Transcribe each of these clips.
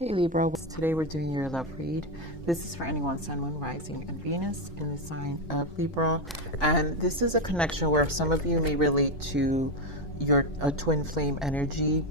Hey Libra, today we're doing your love read. This is for anyone, Sun, Moon, Rising, and Venus in the sign of Libra. And this is a connection where some of you may relate to your twin flame energy,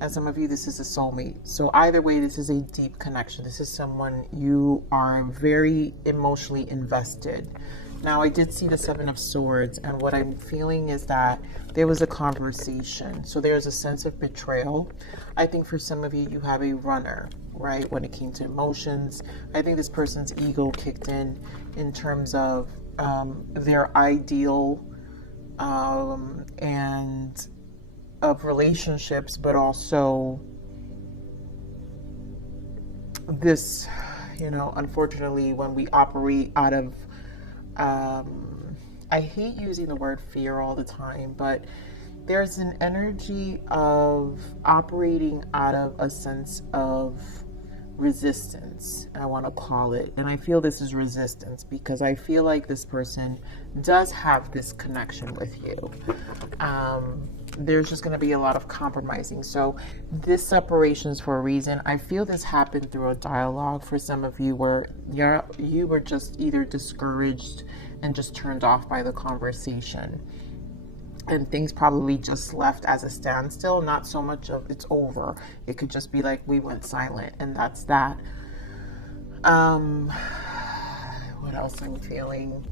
and some of you, this is a soulmate. So either way, this is a deep connection. This is someone you are very emotionally invested. Now, I did see the Seven of Swords, and what I'm feeling is that there was a conversation. So there's a sense of betrayal. I think for some of you, you have a runner, right? When it came to emotions, I think this person's ego kicked in terms of their ideal and of relationships, but also this, unfortunately, when we operate out of I hate using the word fear all the time, but there's an energy of operating out of a sense of resistance, I want to call it. And I feel this is resistance because I feel like this person does have this connection with you. There's just going to be a lot of compromising. So this separation is for a reason. I feel this happened through a dialogue for some of you where you were just either discouraged and just turned off by the conversation. And things probably just left as a standstill, not so much of it's over. It could just be like we went silent and that's that. What else I'm feeling?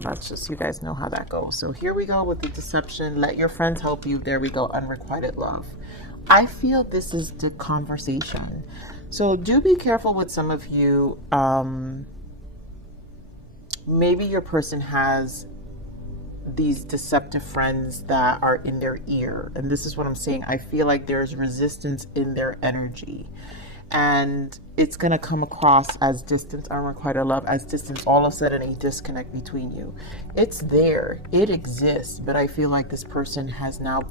That's just, you guys know how that goes. So here we go with the deception. Let your friends help you. There we go. Unrequited love. I feel this is the conversation. So do be careful with some of you. Maybe your person has these deceptive friends that are in their ear. And this is what I'm saying. I feel like there's resistance in their energy. And it's going to come across as distance, unrequited love, as distance, all of a sudden a disconnect between you. It's there. It exists. But I feel like this person has now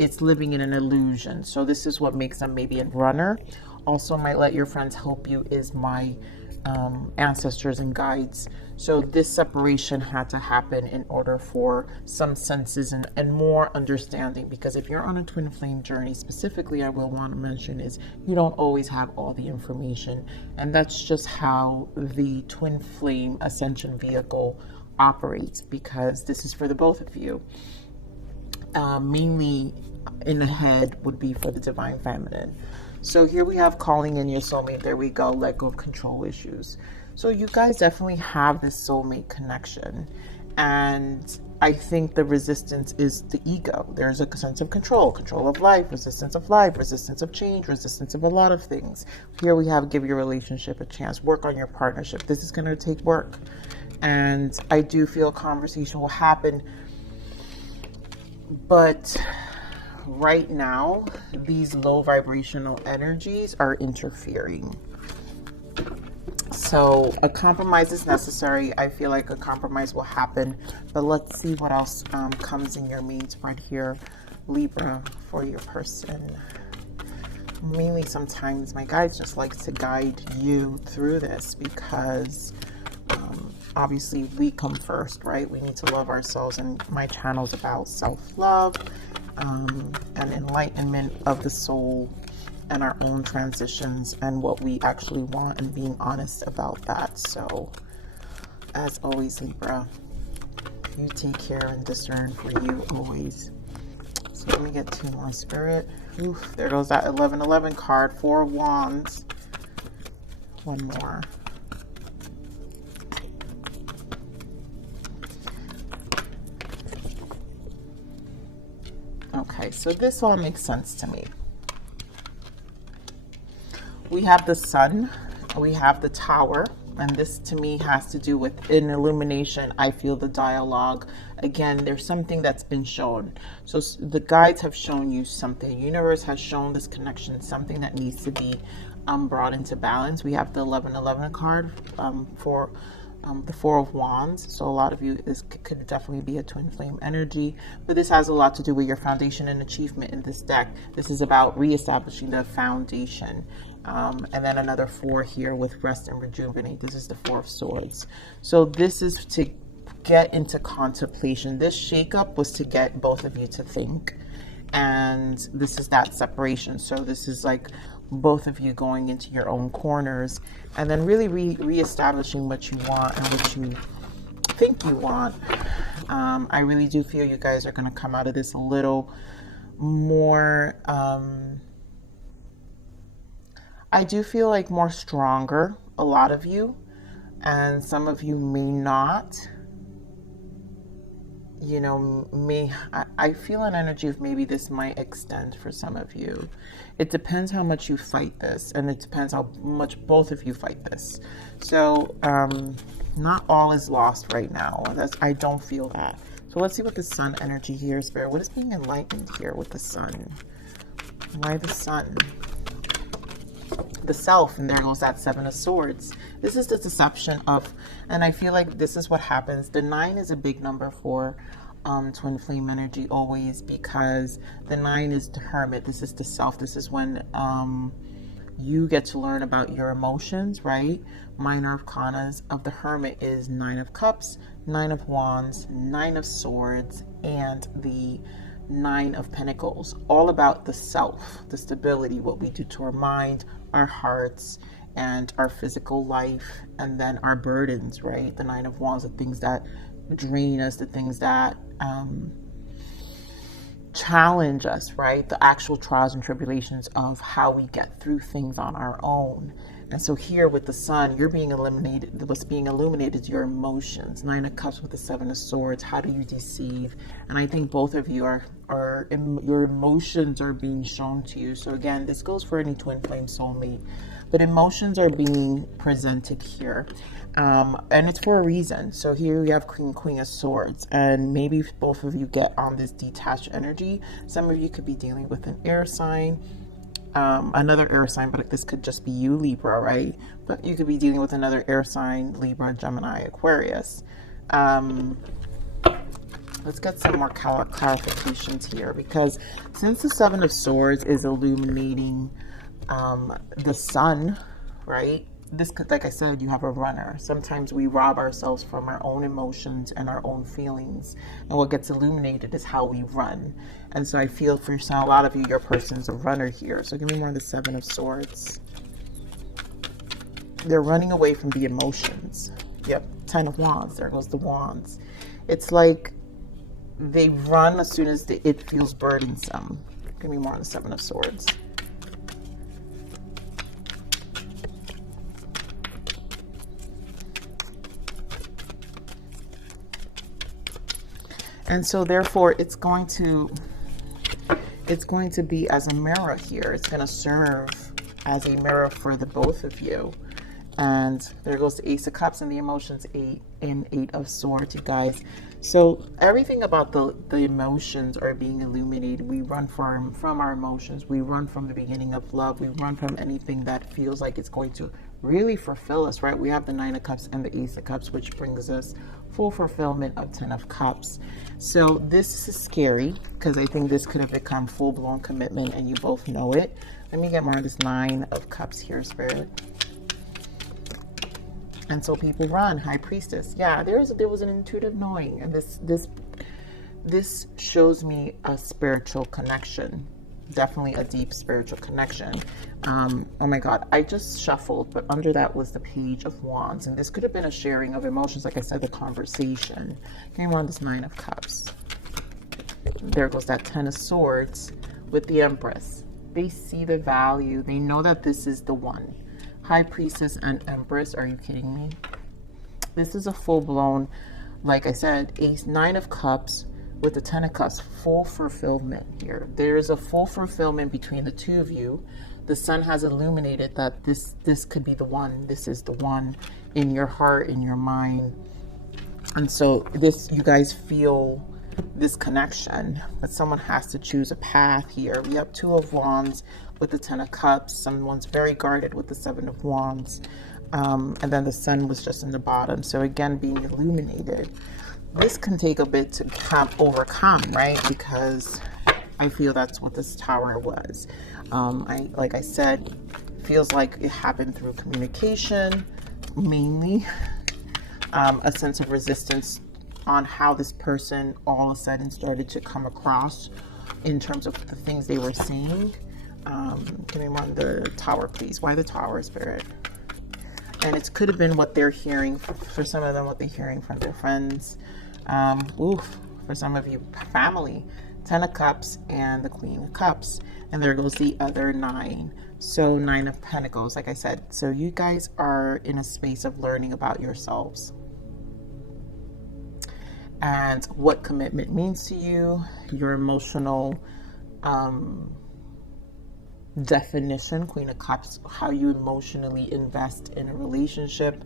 it's living in an illusion. So this is what makes them maybe a runner. Also might let your friends help you is my ancestors and guides. So this separation had to happen in order for some senses and more understanding, because if you're on a twin flame journey, specifically I will want to mention is you don't always have all the information, and that's just how the twin flame ascension vehicle operates, because this is for the both of you. Mainly in the head would be for the divine feminine. So here we have calling in your soulmate. There we go. Let go of control issues. So you guys definitely have this soulmate connection. And I think the resistance is the ego. There's a sense of control of life, resistance of change, resistance of a lot of things. Here we have give your relationship a chance, work on your partnership. This is going to take work. And I do feel a conversation will happen. But right now, these low vibrational energies are interfering. So a compromise is necessary. I feel like a compromise will happen, but let's see what else comes in your main spread here, Libra, for your person. Mainly sometimes my guides just like to guide you through this because obviously we come first, right? We need to love ourselves, and my channel's about self-love and enlightenment of the soul and our own transitions and what we actually want, and being honest about that. So as always, Libra, you take care and discern for you always. So let me get two more, Spirit. Oof, there goes that 1111 card, 4 of Wands. One more. Okay, so this all makes sense to me. We have the Sun, we have the Tower, and this to me has to do with an illumination. I feel the dialogue. Again, there's something that's been shown. So the guides have shown you something. The universe has shown this connection, something that needs to be brought into balance. We have the 1111 card for the 4 of Wands. So a lot of you, this could definitely be a twin flame energy, but this has a lot to do with your foundation and achievement in this deck. This is about reestablishing the foundation. And then another 4 here with rest and rejuvenate. This is the 4 of Swords. So this is to get into contemplation. This shakeup was to get both of you to think. And this is that separation. So this is like both of you going into your own corners and then really reestablishing what you want and what you think you want. I really do feel you guys are going to come out of this a little more, I do feel like more stronger, a lot of you, and some of you may not. You know, I feel an energy of maybe this might extend for some of you. It depends how much you fight this, and it depends how much both of you fight this. So not all is lost right now. I don't feel that. So let's see what the sun energy here is. Spirit, what is being enlightened here with the sun? Why the sun? The self, and there goes that 7 of Swords. This is the deception of, and I feel like this is what happens. The 9 is a big number for twin flame energy always, because the 9 is the Hermit. This is the self. This is when you get to learn about your emotions, right? Minor arcanas of the Hermit is 9 of Cups, 9 of Wands, 9 of Swords, and the 9 of Pentacles. All about the self, the stability, what we do to our mind, our hearts, and our physical life, and then our burdens, right? The 9 of Wands, the things that drain us, the things that challenge us, right? The actual trials and tribulations of how we get through things on our own. And so here with the sun, you're being eliminated. What's being illuminated is your emotions. 9 of Cups with the 7 of Swords. How do you deceive? And I think both of you your emotions are being shown to you. So again, this goes for any twin flame soulmate, but emotions are being presented here. And it's for a reason. So here we have Queen of Swords, and maybe both of you get on this detached energy. Some of you could be dealing with an air sign, another air sign, but this could just be you, Libra, right? But you could be dealing with another air sign, Libra, Gemini, Aquarius. Let's get some more clarifications here, because since the 7 of Swords is illuminating the sun, right? This could, like I said, you have a runner. Sometimes we rob ourselves from our own emotions and our own feelings, and what gets illuminated is how we run. And so I feel for a lot of you, your person's a runner here. So give me more of the 7 of Swords. They're running away from the emotions. Yep, 10 of Wands. There goes the Wands. It's like they run as soon as it feels burdensome. Give me more on the 7 of Swords. And so therefore it's going to be as a mirror here. It's going to serve as a mirror for the both of you. And there goes the Ace of Cups and the emotions, 8 and 8 of Swords, you guys. So everything about the emotions are being illuminated. We run from our emotions. We run from the beginning of love. We run from anything that feels like it's going to really fulfill us, right? We have the 9 of Cups and the Ace of Cups, which brings us full fulfillment of 10 of Cups. So this is scary, because I think this could have become full-blown commitment, and you both know it. Let me get more of this 9 of Cups here, Spirit. And so people run. High Priestess. Yeah, there was an intuitive knowing, and this shows me a spiritual connection. Definitely a deep spiritual connection. Oh my God, I just shuffled, but under that was the Page of Wands, and this could have been a sharing of emotions, like I said, the conversation. Came on this 9 of Cups. There goes that 10 of Swords with the Empress. They see the value. They know that this is the one. High Priestess and Empress. Are you kidding me? This is a full-blown, like I said, 9 of Cups with the 10 of Cups, full fulfillment here. There is a full fulfillment between the two of you. The sun has illuminated that this could be the one. This is the one in your heart, in your mind. And so you guys feel this connection, but someone has to choose a path here. We have 2 of Wands with the 10 of Cups. Someone's very guarded with the 7 of Wands. And then the sun was just in the bottom. So again, being illuminated. This can take a bit to overcome, right? Because I feel that's what this Tower was. Like I said, feels like it happened through communication, mainly. A sense of resistance on how this person all of a sudden started to come across in terms of the things they were saying. Give me more on the Tower, please. Why the Tower, Spirit? And it could have been what they're hearing for some of them, what they're hearing from their friends. For some of you, family. 10 of Cups and the Queen of Cups. And there goes the other 9. So 9 of Pentacles, like I said. So you guys are in a space of learning about yourselves and what commitment means to you, your emotional definition. Queen of Cups, how you emotionally invest in a relationship.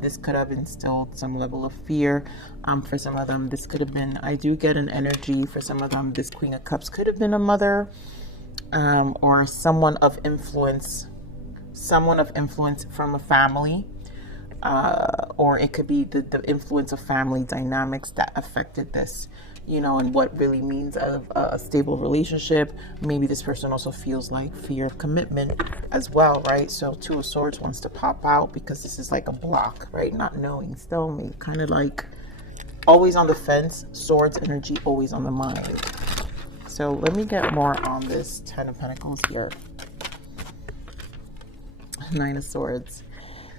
This could have instilled some level of fear. For some of them, this could have been, I do get an energy for some of them, this Queen of Cups could have been a mother, or someone of influence from a family, or it could be the influence of family dynamics that affected this, you know, and what really means a stable relationship. Maybe this person also feels like fear of commitment as well, right? So 2 of Swords wants to pop out because this is like a block, right? Not knowing, stalemate, kind of like always on the fence. Swords energy, always on the mind. So let me get more on this 10 of Pentacles here. 9 of Swords.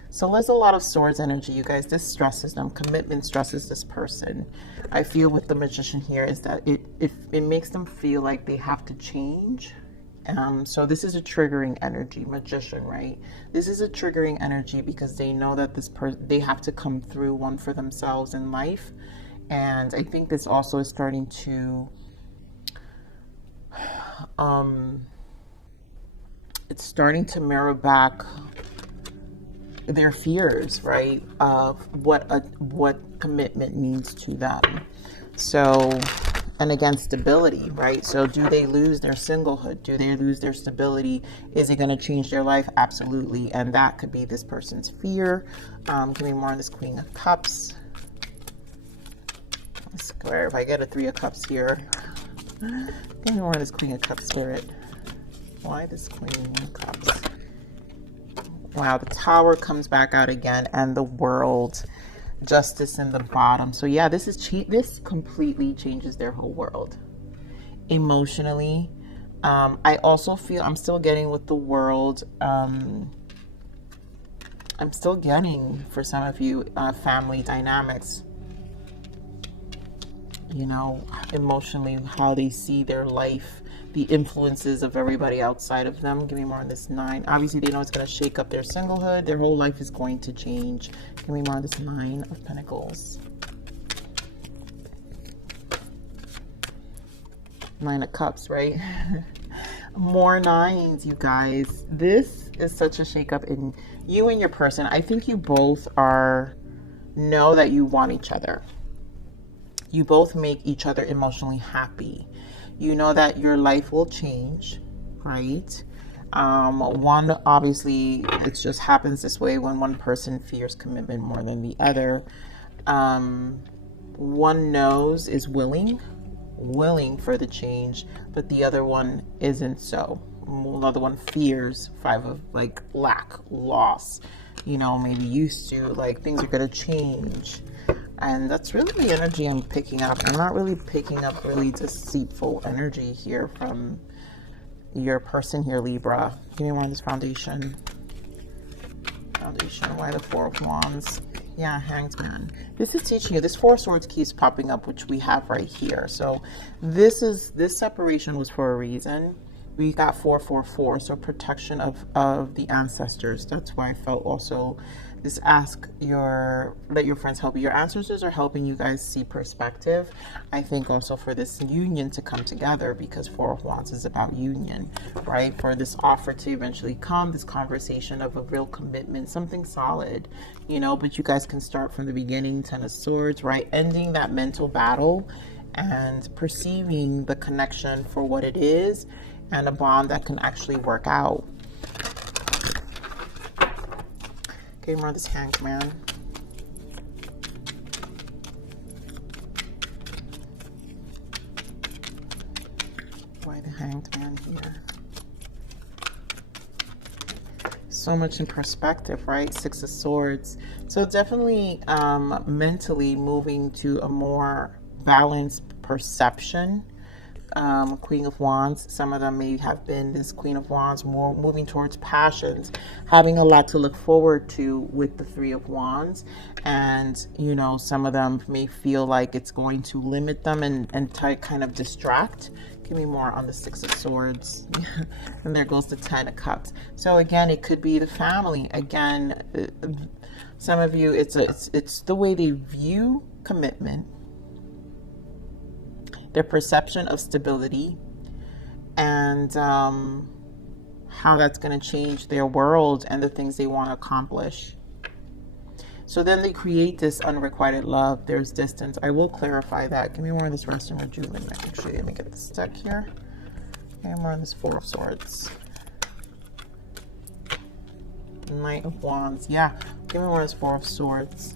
So there's a lot of Swords energy, you guys. This stresses them. Commitment stresses this person. I feel with the Magician here is that it makes them feel like they have to change. So this is a triggering energy, Magician, right? This is a triggering energy because they know that they have to come through one for themselves in life. And I think this also is starting to it's starting to mirror back their fears, right, of what commitment means to them. So, and again, stability, right? So do they lose their singlehood? Do they lose their stability? Is it going to change their life? Absolutely. And that could be this person's fear. Give me more on this Queen of Cups. Square. If I get a 3 of Cups here, give me more on this Queen of Cups, Spirit. Why this Queen of Cups? Wow, the Tower comes back out again, and the World, Justice in the bottom. So yeah, this completely changes their whole world emotionally. I also feel I'm still getting with the World. I'm still getting for some of you family dynamics. You know, emotionally, how they see their life, the influences of everybody outside of them. Give me more on this 9. Obviously, they know it's going to shake up their singlehood. Their whole life is going to change. Give me more on this 9 of Pentacles. 9 of Cups, right? More 9s, you guys. This is such a shakeup in you and your person. I think you both know that you want each other. You both make each other emotionally happy. You know that your life will change, right? One, obviously, it just happens this way when one person fears commitment more than the other. One knows, is willing for the change, but the other one isn't so. Another one fears, 5 of like lack, loss, you know, maybe used to, like things are going to change. And that's really the energy I'm picking up. I'm not really picking up really deceitful energy here from your person here, Libra. Give me more on this foundation. Foundation, why the 4 of Wands? Yeah, Hanged Man. This is teaching you, this 4 of Swords keeps popping up, which we have right here. So this separation was for a reason. We got 444, so protection of the ancestors. That's why I felt also this let your friends help you. Your ancestors are helping you guys see perspective. I think also for this union to come together, because 4 of Wands is about union, right? For this offer to eventually come, this conversation of a real commitment, something solid, you know, but you guys can start from the beginning. 10 of Swords, right? Ending that mental battle and perceiving the connection for what it is and a bond that can actually work out. Okay, more of this Hanged Man. Why the Hanged Man here? So much in perspective, right? 6 of Swords. So definitely mentally moving to a more balanced perception Queen of Wands. Some of them may have been this Queen of Wands, more moving towards passions, having a lot to look forward to with the Three of Wands. And, you know, some of them may feel like it's going to limit them and kind of distract. Give me more on the Six of Swords. And there goes the Ten of Cups. So again, it could be the family. Again, some of you, it's the way they view commitment, their perception of stability, and how that's going to change their world and the things they want to accomplish. So then they create this unrequited love. There's distance. I will clarify that. Give me more of this rest and rejuvenate. Actually, let me get this deck here. Give me more of this Four of Swords. Knight of Wands. Yeah, give me more of this Four of Swords.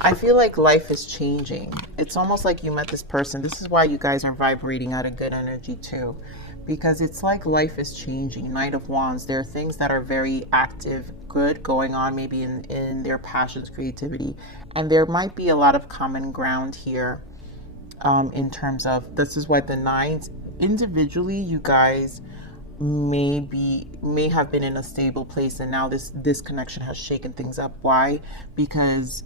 I feel like life is changing. It's almost like you met this person. This is why you guys are vibrating out of good energy too. Because it's like life is changing. Knight of Wands. There are things that are very active, good going on maybe in their passions, creativity. And there might be a lot of common ground here in terms of, this is why the nines, individually, you guys may have been in a stable place, and now this connection has shaken things up. Why? Because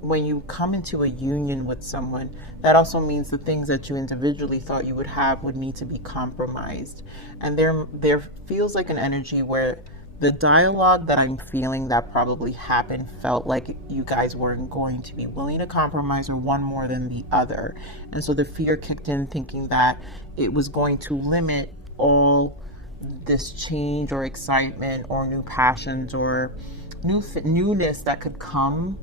when you come into a union with someone, that also means the things that you individually thought you would have would need to be compromised. And there feels like an energy where the dialogue that I'm feeling that probably happened felt like you guys weren't going to be willing to compromise, or one more than the other. And so the fear kicked in, thinking that it was going to limit all this change or excitement or new passions or newness that could come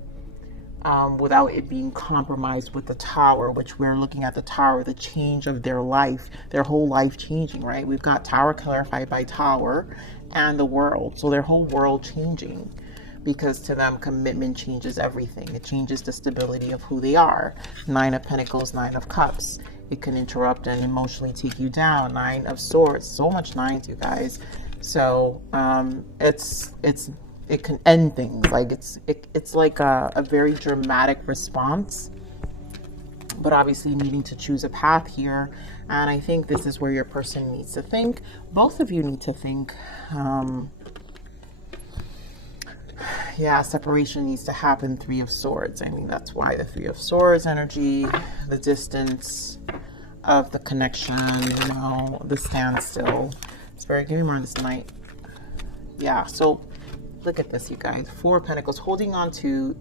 without it being compromised with the Tower, which we're looking at the Tower, the change of their life, their whole life changing, right? We've got Tower clarified by Tower and the world. So their whole world changing, because to them, commitment changes everything. It changes the stability of who they are. Nine of Pentacles, Nine of Cups. It can interrupt and emotionally take you down. Nine of Swords. So much nines, you guys. So it can end things. Like it's like a very dramatic response, but obviously needing to choose a path here. And I think this is where your person needs to think. Both of you need to think. Yeah, separation needs to happen. Three of Swords. I mean, that's why the Three of Swords energy, the distance of the connection, you know, the standstill. It's very, give me more of this Knight. Yeah, so look at this, you guys. Four of Pentacles, holding on to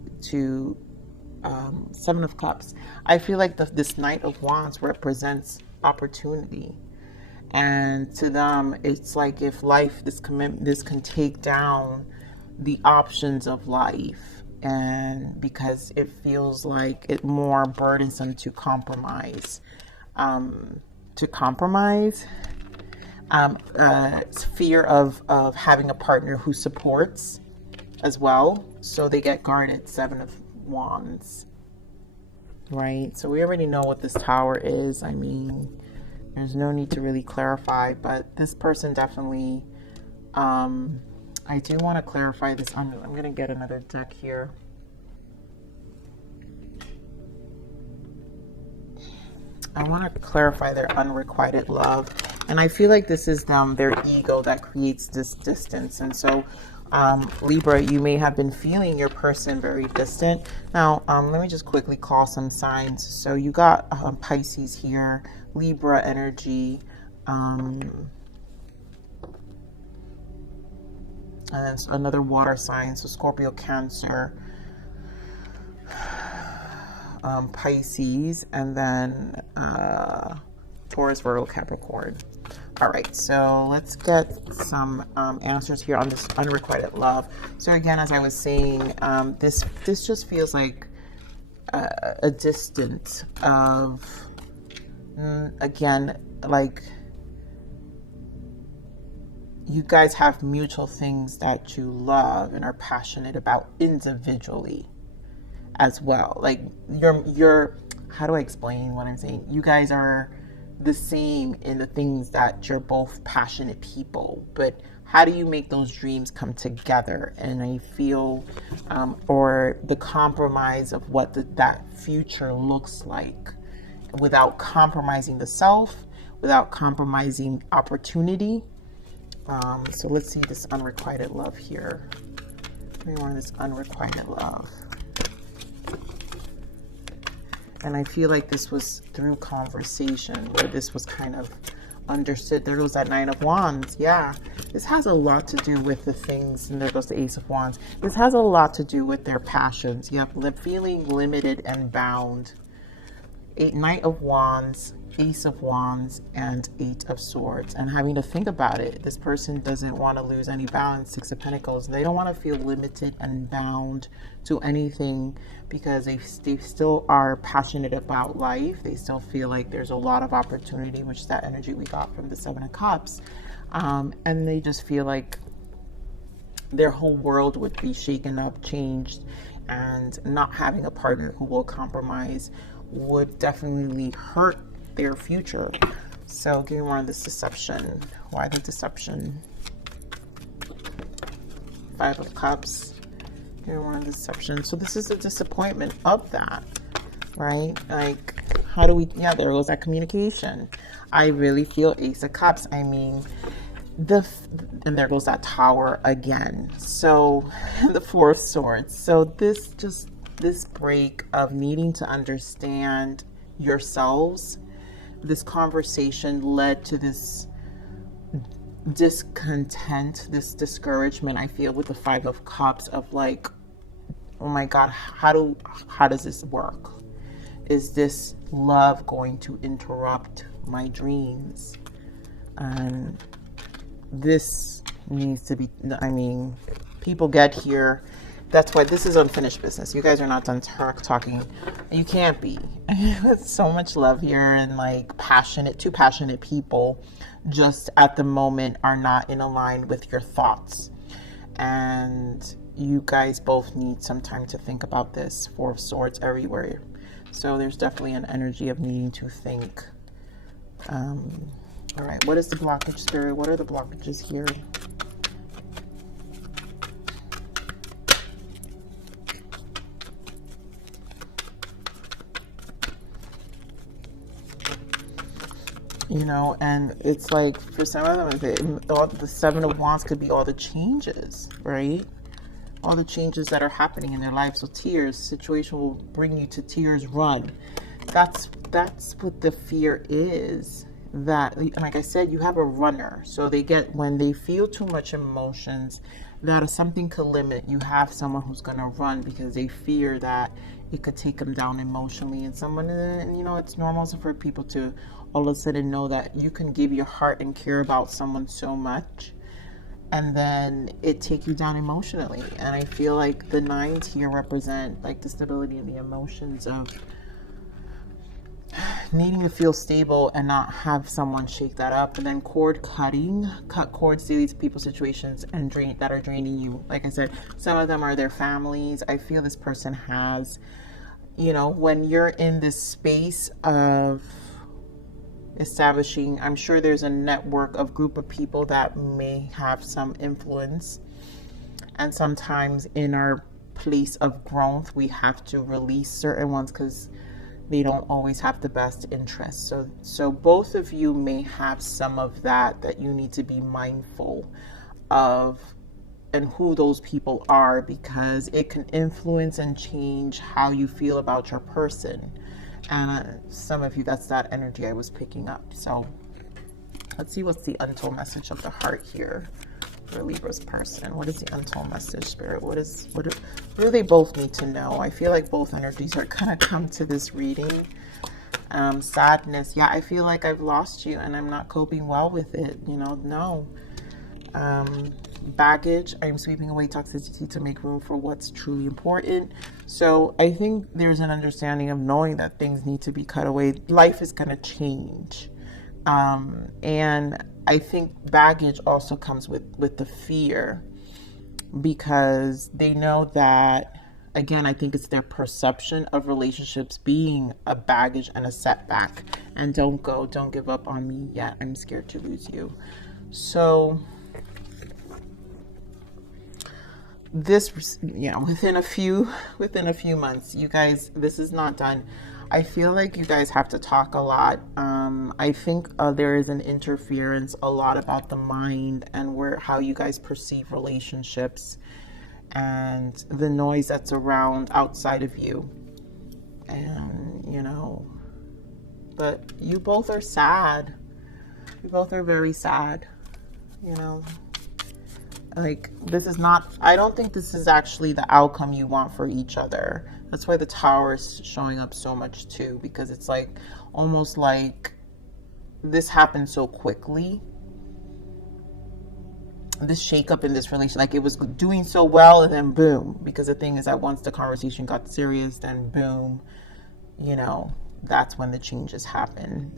Seven of Cups. I feel like this Knight of Wands represents opportunity, and to them, it's like if life, this can take down the options of life, and because it feels like it more burdensome to compromise. Fear of having a partner who supports as well, so they get guarded. Seven of Wands, right? So we already know what this Tower is. I mean, there's no need to really clarify, but this person definitely, I do want to clarify this. I'm going to get another deck here. I want to clarify their unrequited love. And I feel like this is their ego that creates this distance. And so, Libra, you may have been feeling your person very distant. Now, let me just quickly call some signs. So you got Pisces here, Libra energy, and then another water sign. So Scorpio, Cancer, Pisces, and then Taurus, Virgo, Capricorn. All right, so let's get some answers here on this unrequited love. So again, as I was saying, this just feels like a distance of, again, like you guys have mutual things that you love and are passionate about individually as well. Like you're how do I explain what I'm saying? You guys are the same in the things that you're both passionate people, but how do you make those dreams come together? And I feel, or the compromise of what that future looks like without compromising the self, without compromising opportunity. So let's see this unrequited love here. We want this unrequited love. And I feel like this was through conversation where this was kind of understood. There goes that Nine of Wands. Yeah, this has a lot to do with the things. And there goes the Ace of Wands. This has a lot to do with their passions. Yep, feeling limited and bound. Knight of Wands, Ace of Wands, and Eight of Swords, and having to think about it. This person doesn't want to lose any balance. Six of Pentacles. They don't want to feel limited and bound to anything because they still are passionate about life. They still feel like there's a lot of opportunity, which is that energy we got from the Seven of Cups. And they just feel like their whole world would be shaken up, changed, and not having a partner who will compromise would definitely hurt their future. So give me more on this deception. Why the deception? Five of Cups. Give me more on deception. So this is a disappointment of that, right? Like, how do we, yeah, there goes that communication. I really feel Ace of Cups. I mean, and there goes that Tower again. So the Four of Swords. So this break of needing to understand yourselves, this conversation led to this discontent, this discouragement, I feel, with the Five of Cups of like, oh my God, how does this work? Is this love going to interrupt my dreams? And this needs to be, I mean, people get here. That's why this is unfinished business. You guys are not done talking. You can't be. With so much love here and like two passionate people just at the moment are not in line with your thoughts. And you guys both need some time to think about this. Four of Swords everywhere. So there's definitely an energy of needing to think. All right, what is the blockage, Spirit? What are the blockages here? You know, and it's like for some of them, the Seven of Wands could be all the changes, right? All the changes that are happening in their life. So tears, situation will bring you to tears, run. That's what the fear is. That, like I said, you have a runner. So they get, when they feel too much emotions, that something could limit. You have someone who's going to run because they fear that it could take them down emotionally. And someone, and you know, it's normal for people to all of a sudden know that you can give your heart and care about someone so much and then it take you down emotionally. And I feel like the nines here represent like the stability and the emotions of needing to feel stable and not have someone shake that up. And then cord cutting, cut cords to these people, situations and that are draining you. Like I said, some of them are their families. I feel this person has, you know, when you're in this space of establishing, I'm sure there's a network of group of people that may have some influence. And sometimes in our place of growth, we have to release certain ones because they don't always have the best interests. So both of you may have some of that you need to be mindful of and who those people are, because it can influence and change how you feel about your person. And some of you, that's that energy I was picking up. So let's see what's the untold message of the heart here for Libra's person. What is the untold message, Spirit? What do they both need to know? I feel like both energies are gonna come to this reading. Sadness. Yeah, I feel like I've lost you and I'm not coping well with it. You know, no. Baggage. I'm sweeping away toxicity to make room for what's truly important. So I think there's an understanding of knowing that things need to be cut away. Life is going to change. And I think baggage also comes with the fear, because they know that, again, I think it's their perception of relationships being a baggage and a setback. And don't give up on me yet. I'm scared to lose you. So this, you know, within a few months, you guys, this is not done. I feel like you guys have to talk a lot. I think there is an interference a lot about the mind and how you guys perceive relationships and the noise that's around outside of you. And, you know, but you both are sad. You both are very sad, you know. Like, this is not, I don't think this is actually the outcome you want for each other. That's why the Tower is showing up so much too, because it's like almost like this happened so quickly. This shakeup in this relation, like it was doing so well and then boom. Because the thing is that once the conversation got serious, then boom, you know, that's when the changes happen.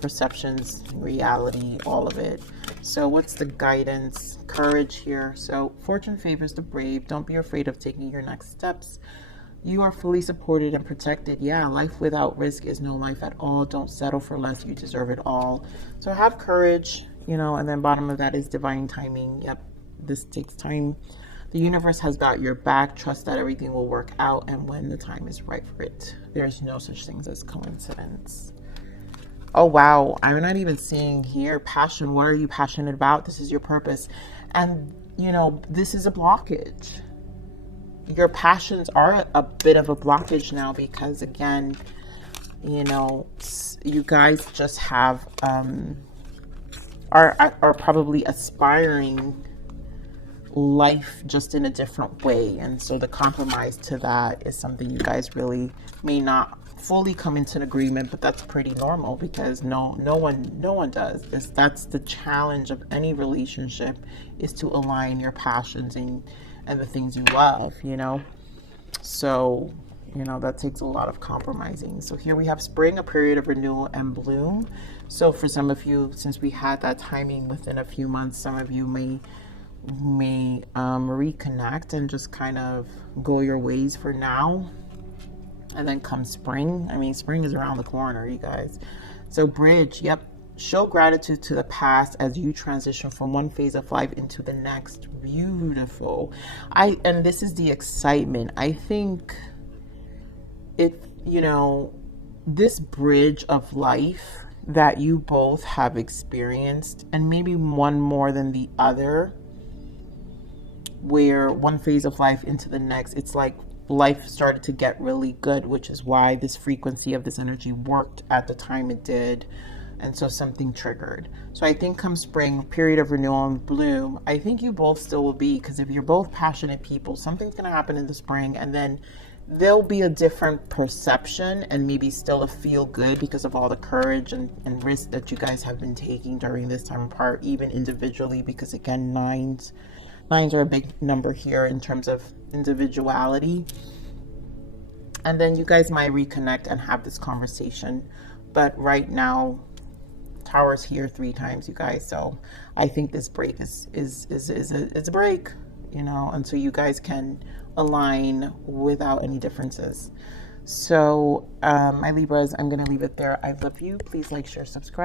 Perceptions, reality, all of it. So what's the guidance? Courage here. So fortune favors the brave. Don't be afraid of taking your next steps. You are fully supported and protected. Yeah, life without risk is no life at all. Don't settle for less. You deserve it all. So have courage, you know, and then bottom of that is divine timing. Yep, this takes time. The universe has got your back. Trust that everything will work out, and when the time is right for it. There's no such things as coincidence. Oh, wow. I'm not even seeing here passion. What are you passionate about? This is your purpose. And, you know, this is a blockage. Your passions are a bit of a blockage now because, again, you know, you guys just have, are probably aspiring life just in a different way. And so the compromise to that is something you guys really may not fully come into an agreement, but that's pretty normal because no one does this. That's the challenge of any relationship, is to align your passions and the things you love, you know. So, you know, that takes a lot of compromising. So here we have spring, a period of renewal and bloom. So for some of you, since we had that timing within a few months, some of you may reconnect and just kind of go your ways for now. And then come spring. I mean, spring is around the corner, you guys. So bridge, yep. Show gratitude to the past as you transition from one phase of life into the next. Beautiful. And this is the excitement. I think you know, this bridge of life that you both have experienced, and maybe one more than the other, where one phase of life into the next, it's like life started to get really good, which is why this frequency of this energy worked at the time it did. And so something triggered. So I think come spring, period of renewal and bloom, I think you both still will be, because if you're both passionate people, something's going to happen in the spring, and then there'll be a different perception and maybe still a feel good because of all the courage and risk that you guys have been taking during this time apart, even individually, because again, nines are a big number here in terms of individuality. And then you guys might reconnect and have this conversation. But right now, Tower's here 3 times, you guys. So I think this break is a break, you know, until you guys can align without any differences. So my Libras, I'm going to leave it there. I love you. Please like, share, subscribe.